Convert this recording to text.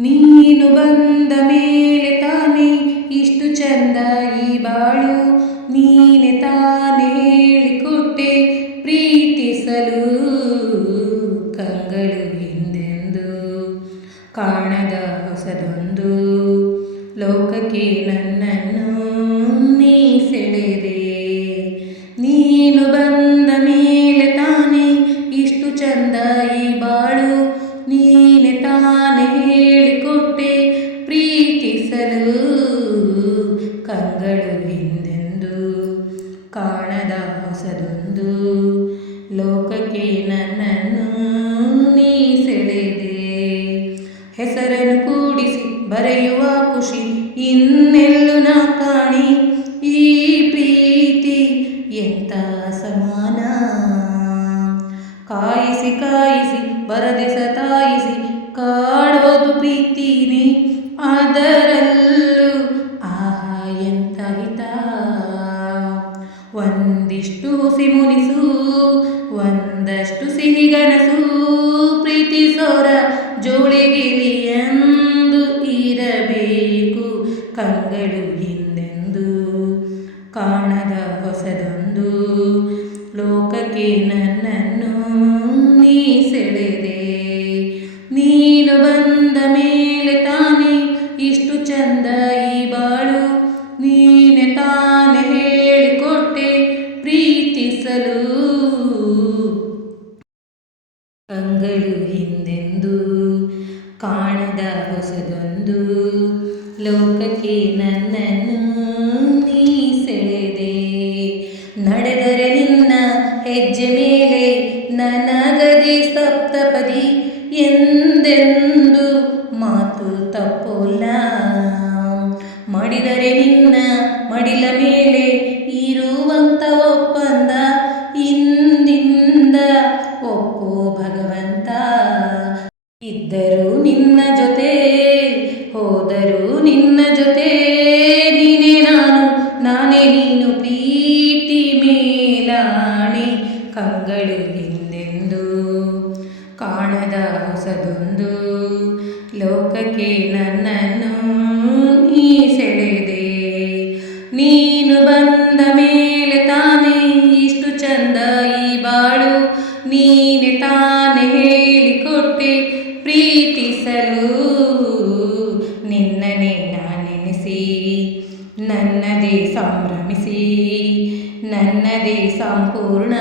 ನೀನು ಬಂದ ಮೇಲೆ ತಾನೇ ಇಷ್ಟು ಚಂದ ಈ ಬಾಳು. ನೀನೆ ತಾನೇ ಹೇಳಿಕೊಟ್ಟೆ ಪ್ರೀತಿಸಲು. ಕಂಗಳು ಹಿಂದೆಂದು ಕಾಣದ ಹೊಸದೊಂದು ಲೋಕಕ್ಕೆ ನನ್ನನ್ನು ನೀ ಸೆಳೆದೆ. ನೀನು ಬಂದ ಮೇಲೆ ತಾನೇ ಇಷ್ಟು ಚಂದ ಈ ಬಾಳು. ನೀನೆ ತಾನೇ ಹೇಳಿಕೊಟ್ಟೆ ಪ್ರೀತಿಸಲು. ಕಂಗಳು ಹಿಂದೆಂದು ಕಾಣದ ಹೊಸದೊಂದು ಲೋಕಕ್ಕೆ ನನ್ನನ್ನು ನೀ ಸೆಳೆದೆ. ಹೆಸರನ್ನು ಕೂಡಿಸಿ ಬರೆಯುವ ಖುಷಿ ಇನ್ನೆಲ್ಲೂ ನಾ ಕಾಣಿ. ಈ ಪ್ರೀತಿ ಎಂತ ಸಮಾನ. ಕಾಯಿಸಿ ಕಾಯಿಸಿ ಬರದೆ ಸತಾಯಿಸಿ ಕಾಡೋದು ಪ್ರೀತಿನೇ. ಅದರಲ್ಲೂ ಆಹಾ ಎಂತ ಹಿತ. ಒಂದಿಷ್ಟು ಹುಸಿ ಮುನಿಸು ಒಂದಷ್ಟು ಸಿಹಿಗನಸು. ಪ್ರೀತಿಸೋರ ಜೋಳಿಗಿಲಿ ಎಂದು ಇರಬೇಕು. ಕಂಗಳು ಹಿಂದೆಂದು ಕಾಣದ ಹೊಸದೊಂದು ಲೋಕಕ್ಕೆ ನನ್ನನ್ನು ನೀ ಸೆಳೆದೆ. ನೀನು ಬಂದ ಮೇಲೆ ತಾನೇ ಇಷ್ಟು ಚಂದ ಈ ಬಾಳು. ನೀನೆ ತಾನೇ ಹೇಳಿಕೊಟ್ಟೆ ಪ್ರೀತಿಸಲು. ಕಂಗಳು ಹಿಂದೆಂದು ಕಾಣದ ಹೊಸದೊಂದು ಲೋಕಕ್ಕೆ ನನ್ನನ್ನು ನೀ ಸೆಳೆದೆ. ನಡೆದರೆ ನಿನ್ನ ಹೆಜ್ಜೆ ಮೇಲೆ ನನಗದಿ ಸಪ್ತಪದಿ. ಎಂದೆಂದು ಮಾತು ತಪ್ಪೋಲ್ಲ. ಮಡಿದರೆ ನಿನ್ನ ಮಡಿಲ ಮೇಲೆ ಇರುವಂತ ಒಪ್ಪಂದ. ಇಂದಿಂದ ಒಪ್ಪೋ ಭಗವಂತ. ಇದ್ದರೂ ನಿನ್ನ ಜೊತೆ ಹೋದರೂ ನಿನ್ನ ಜೊತೆ. ನೀನೇ ನಾನು ನಾನೇ ನೀನು ಪ್ರೀತಿ ಮೇಲಾಣೆ. ಕಂಗಳು ಹಿಂದೆಂದು ಕಾಣದ ಹೊಸದೊಂದು ಲೋಕಕ್ಕೆ ನನ್ನನ್ನು ನೀ ಸೆಳೆದೆ. ನೀನು ಬಂದ ಮೇಲೆ ತಾನೇ ಇಷ್ಟು ಚಂದ ಈ ಬಾಳು. ನೀನೆ ತಾನೇ ಹೇಳಿಕೊಟ್ಟೆ ಪ್ರೀತಿಸಲು. ನಿನ್ನನೇ ನಾನೆನಿಸಿ ನನ್ನದೇ ಸಂಭ್ರಮಿಸಿ ನನ್ನದೇ ಸಂಪೂರ್ಣ